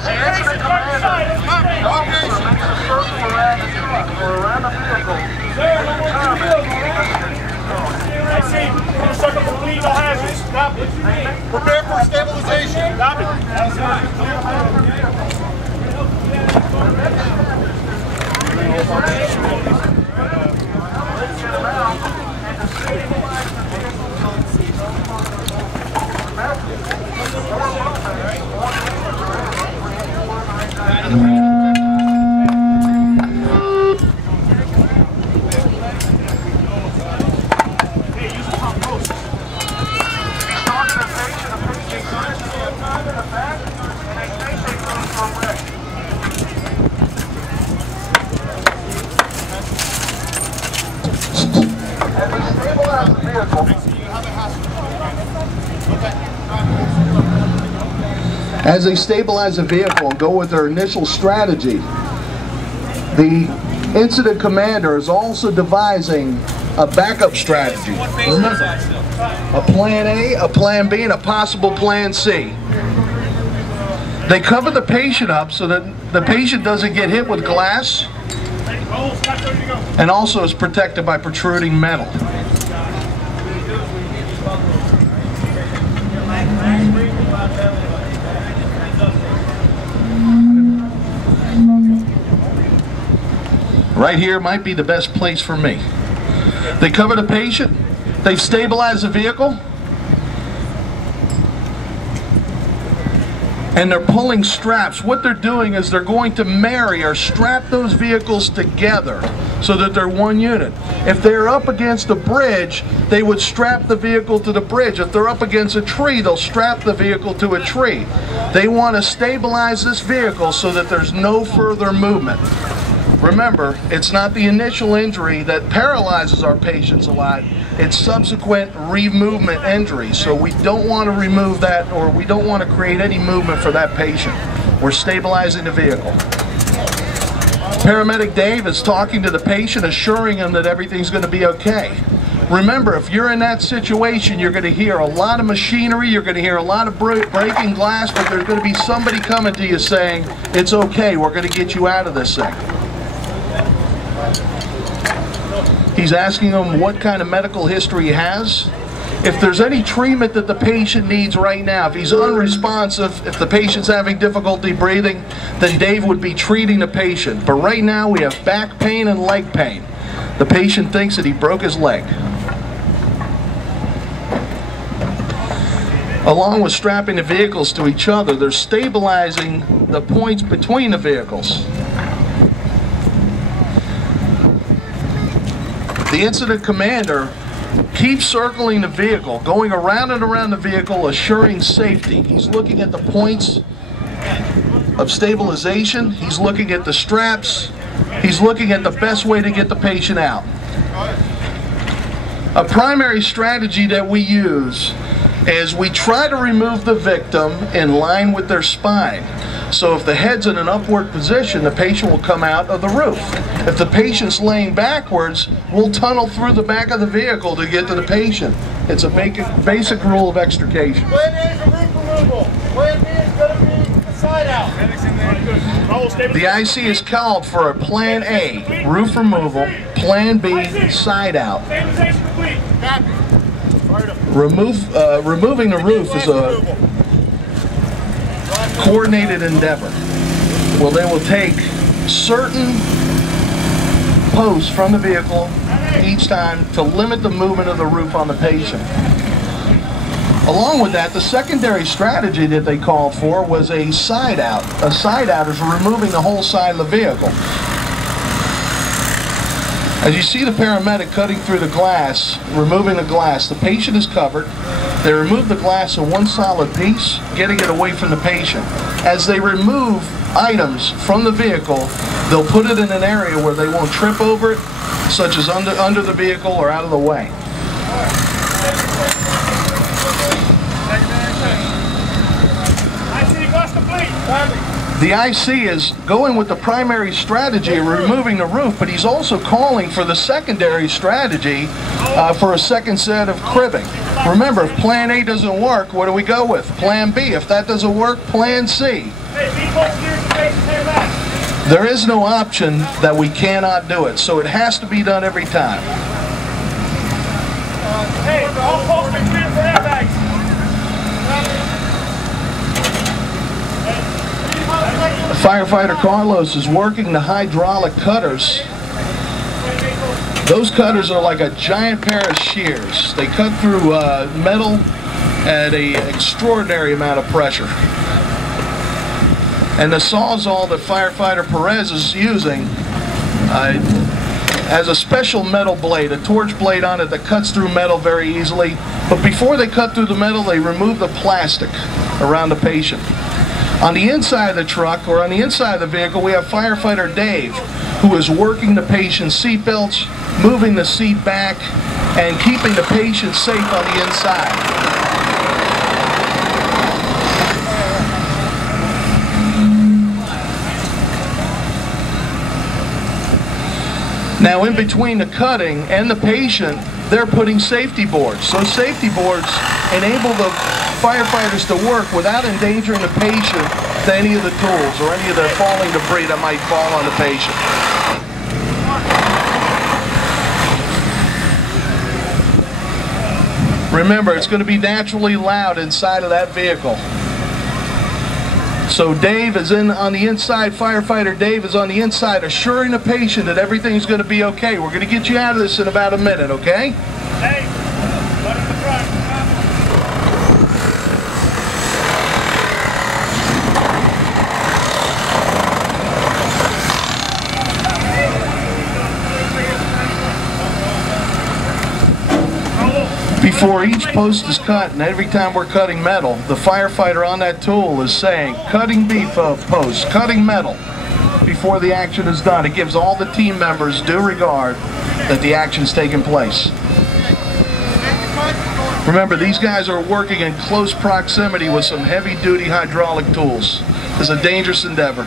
As the incident commander, circle around the vehicle, I see. We'll circle complete, no hazards. Copy. Prepare for stabilization. Copy. As they stabilize the vehicle and go with their initial strategy, the incident commander is also devising a backup strategy. Remember, a plan A, a plan B, and a possible plan C. They cover the patient up so that the patient doesn't get hit with glass and also is protected by protruding metal. Right here might be the best place for me. They cover the patient, they've stabilized the vehicle, and they're pulling straps. What they're doing is they're going to marry or strap those vehicles together so that they're one unit. If they're up against a bridge, they would strap the vehicle to the bridge. If they're up against a tree, they'll strap the vehicle to a tree. They want to stabilize this vehicle so that there's no further movement. Remember, it's not the initial injury that paralyzes our patients a lot, it's subsequent re-movement injuries. So we don't want to remove that, or we don't want to create any movement for that patient. We're stabilizing the vehicle. Paramedic Dave is talking to the patient, assuring him that everything's going to be okay. Remember, if you're in that situation, you're going to hear a lot of machinery, you're going to hear a lot of breaking glass, but there's going to be somebody coming to you saying, it's okay, we're going to get you out of this thing. He's asking him what kind of medical history he has. If there's any treatment that the patient needs right now, if he's unresponsive, if the patient's having difficulty breathing, then Dave would be treating the patient. But right now we have back pain and leg pain. The patient thinks that he broke his leg. Along with strapping the vehicles to each other, they're stabilizing the points between the vehicles. The incident commander keeps circling the vehicle, going around and around the vehicle, assuring safety. He's looking at the points of stabilization. He's looking at the straps. He's looking at the best way to get the patient out. A primary strategy that we use is we try to remove the victim in line with their spine. So if the head's in an upward position, the patient will come out of the roof. If the patient's laying backwards, we'll tunnel through the back of the vehicle to get to the patient. It's a basic rule of extrication. Plan A is a roof removal. Plan B is going to be a side out. The IC is called for a Plan A, roof removal, Plan B, side out. Removing the roof is a coordinated endeavor. Well, they will take certain posts from the vehicle each time to limit the movement of the roof on the patient. Along with that, the secondary strategy that they called for was a side out. A side out is removing the whole side of the vehicle. As you see the paramedic cutting through the glass, removing the glass, the patient is covered. They remove the glass in one solid piece, getting it away from the patient. As they remove items from the vehicle, they'll put it in an area where they won't trip over it, such as under the vehicle or out of the way. The IC is going with the primary strategy of removing the roof, but he's also calling for the secondary strategy for a second set of cribbing. Remember, if Plan A doesn't work, what do we go with? Plan B. If that doesn't work, Plan C. There is no option that we cannot do it, so it has to be done every time. Hey, all posts are clear for airbags. Firefighter Carlos is working the hydraulic cutters. Those cutters are like a giant pair of shears. They cut through metal at an extraordinary amount of pressure. And the Sawzall that Firefighter Perez is using has a special metal blade, a torch blade on it that cuts through metal very easily. But before they cut through the metal, they remove the plastic around the patient. On the inside of the truck, or on the inside of the vehicle, we have Firefighter Dave, who is working the patient's seat belts, moving the seat back, and keeping the patient safe on the inside. Now, in between the cutting and the patient, they're putting safety boards. Those safety boards enable the firefighters to work without endangering the patient to any of the tools or any of the falling debris that might fall on the patient. Remember, it's going to be naturally loud inside of that vehicle. So Dave is on the inside, Firefighter Dave is on the inside, assuring the patient that everything's going to be okay. We're going to get you out of this in about a minute, okay? Hey, go to the front. Before each post is cut, and every time we're cutting metal, the firefighter on that tool is saying, cutting beef post, cutting metal, before the action is done. It gives all the team members due regard that the action's taking place. Remember, these guys are working in close proximity with some heavy-duty hydraulic tools. It's a dangerous endeavor.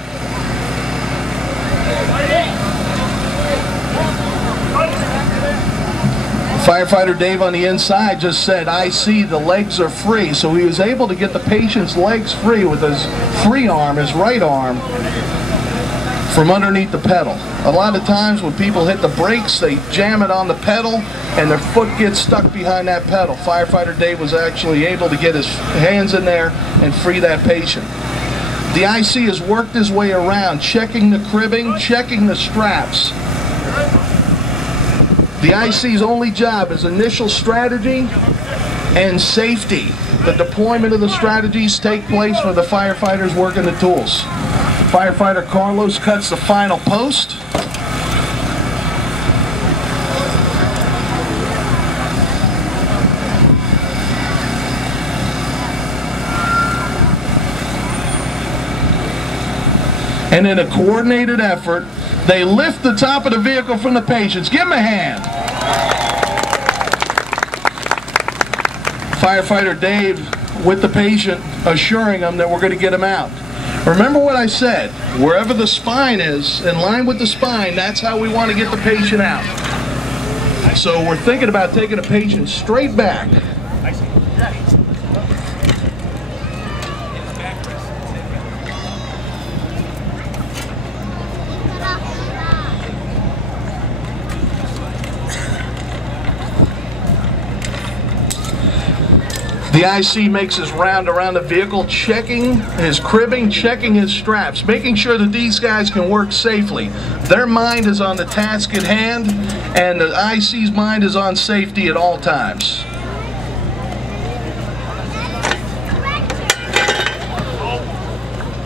Firefighter Dave on the inside just said, I see the legs are free. So he was able to get the patient's legs free with his free arm, his right arm, from underneath the pedal. A lot of times when people hit the brakes, they jam it on the pedal and their foot gets stuck behind that pedal. Firefighter Dave was actually able to get his hands in there and free that patient. The IC has worked his way around, checking the cribbing, checking the straps. The IC's only job is initial strategy and safety. The deployment of the strategies take place for the firefighters working the tools. Firefighter Carlos cuts the final post. And in a coordinated effort, they lift the top of the vehicle from the patients. Give them a hand. Firefighter Dave with the patient, assuring them that we're going to get him out. Remember what I said, wherever the spine is, in line with the spine, that's how we want to get the patient out. So we're thinking about taking a patient straight back. The IC makes his round around the vehicle, checking his cribbing, checking his straps, making sure that these guys can work safely. Their mind is on the task at hand, and the IC's mind is on safety at all times.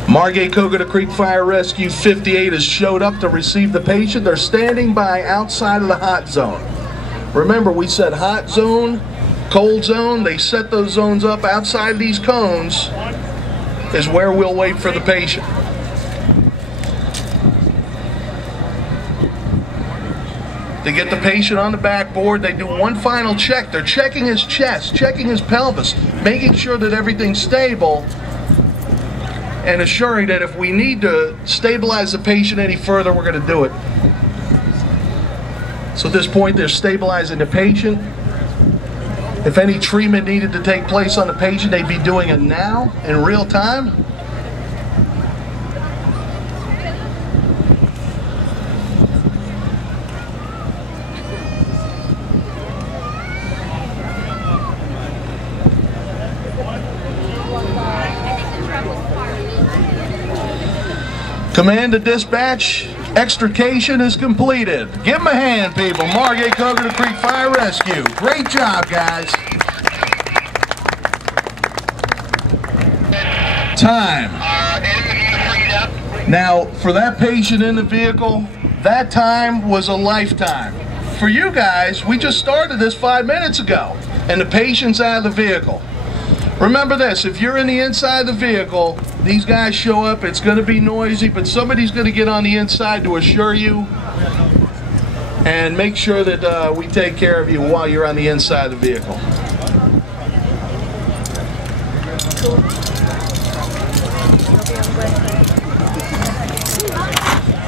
Margate Coconut Creek Fire Rescue 58 has showed up to receive the patient. They're standing by outside of the hot zone. Remember, we said hot zone, cold zone. They set those zones up outside these cones is where we'll wait for the patient. They get the patient on the backboard. They do one final check. They're checking his chest, checking his pelvis, making sure that everything's stable, and assuring that if we need to stabilize the patient any further, we're going to do it. So at this point, they're stabilizing the patient. If any treatment needed to take place on the patient, they'd be doing it now in real time. Command to dispatch, extrication is completed. Give them a hand, people. Margate Coconut Creek Fire Rescue. Great job, guys. Time. Now, for that patient in the vehicle, that time was a lifetime. For you guys, we just started this 5 minutes ago, and the patient's out of the vehicle. Remember this, if you're in the inside of the vehicle, these guys show up, it's going to be noisy, but somebody's going to get on the inside to assure you and make sure that we take care of you while you're on the inside of the vehicle.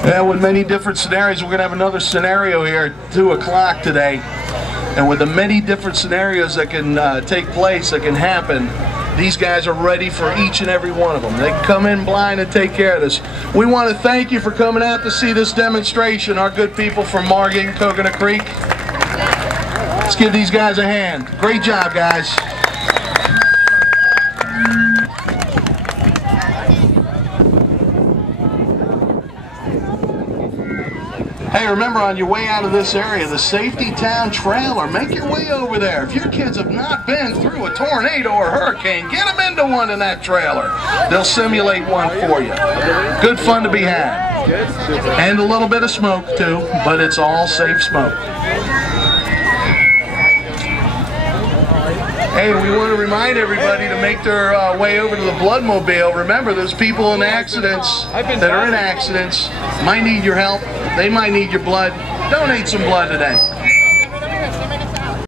Yeah, with many different scenarios, we're going to have another scenario here at 2 o'clock today. And with the many different scenarios that can take place, that can happen, these guys are ready for each and every one of them. They can come in blind and take care of this. We want to thank you for coming out to see this demonstration, our good people from Margate and Coconut Creek. Let's give these guys a hand. Great job, guys. Hey, remember, on your way out of this area, the Safety Town Trailer, make your way over there. If your kids have not been through a tornado or hurricane, get them into one in that trailer. They'll simulate one for you. Good fun to be had. And a little bit of smoke, too, but it's all safe smoke. Hey, we want to remind everybody to make their way over to the Bloodmobile. Remember, there's people in accidents that are in accidents, might need your help. They might need your blood. Donate some blood today.